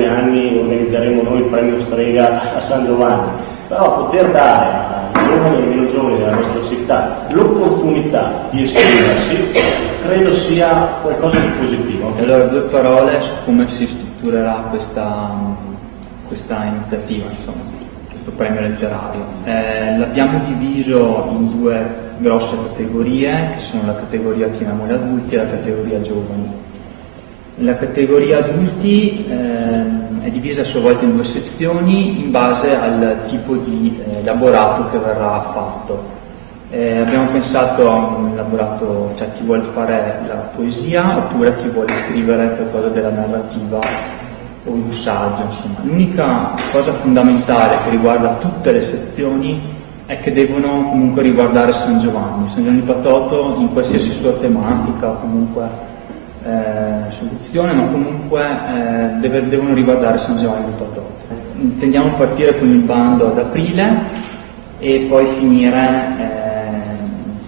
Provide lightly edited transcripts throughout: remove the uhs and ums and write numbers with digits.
2 anni organizzeremo noi il premio Strega a San Giovanni, però poter dare ai giovani e meno giovani della nostra città l'opportunità di esprimersi credo sia qualcosa di positivo. Allora, 2 parole su come si strutturerà questa iniziativa, insomma, questo premio letterario. L'abbiamo diviso in 2 grosse categorie, che sono la categoria, chiamiamola adulti, e la categoria giovani. La categoria adulti è divisa a sua volta in 2 sezioni in base al tipo di elaborato che verrà fatto. Abbiamo pensato a un elaborato, cioè chi vuole fare la poesia oppure chi vuole scrivere qualcosa della narrativa o un saggio, insomma. L'unica cosa fondamentale che riguarda tutte le sezioni è che devono comunque riguardare San Giovanni Patoto in qualsiasi sua tematica o comunque soluzione, ma comunque devono riguardare San Giovanni di Patoto. Intendiamo partire con il bando ad aprile e poi finire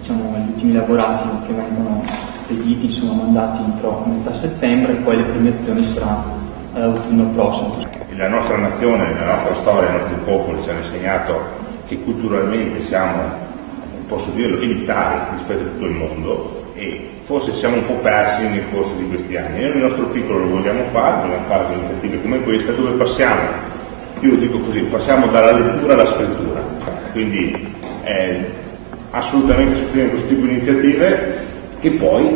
gli ultimi lavorati che vengono spediti, insomma mandati entro metà settembre, e poi le premiazioni saranno all'autunno prossimo. La nostra nazione, la nostra storia, i nostri popoli ci hanno insegnato che culturalmente siamo, posso dirlo, elitari rispetto a tutto il mondo, e forse siamo un po' persi nel corso di questi anni. Noi nel nostro piccolo lo vogliamo fare con iniziative come questa, dove passiamo, io lo dico così, passiamo dalla lettura alla scrittura, quindi assolutamente sostenere questo tipo di iniziative che poi,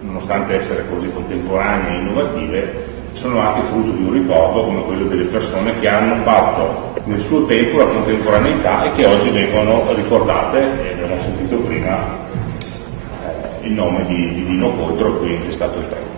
nonostante essere così contemporanee e innovative, sono anche frutto di un ricordo come quello delle persone che hanno fatto nel suo tempo la contemporaneità e che oggi vengono ricordate, e abbiamo sentito prima il nome di Dino Contro, qui è stato il premio.